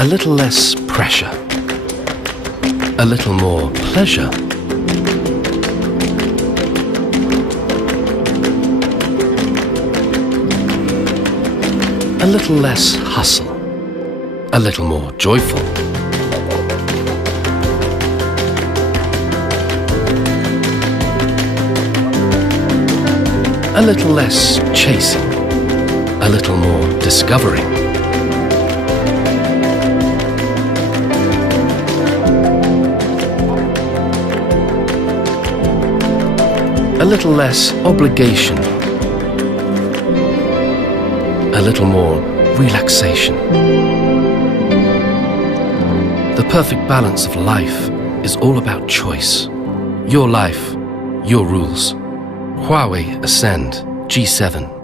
A little less pressure. A little more pleasure. A little less hustle. A little more joyful. A little less chasing. A little more discovering. A little less obligation. A little more relaxation. The perfect balance of life is all about choice. Your life, your rules. Huawei Ascend G7.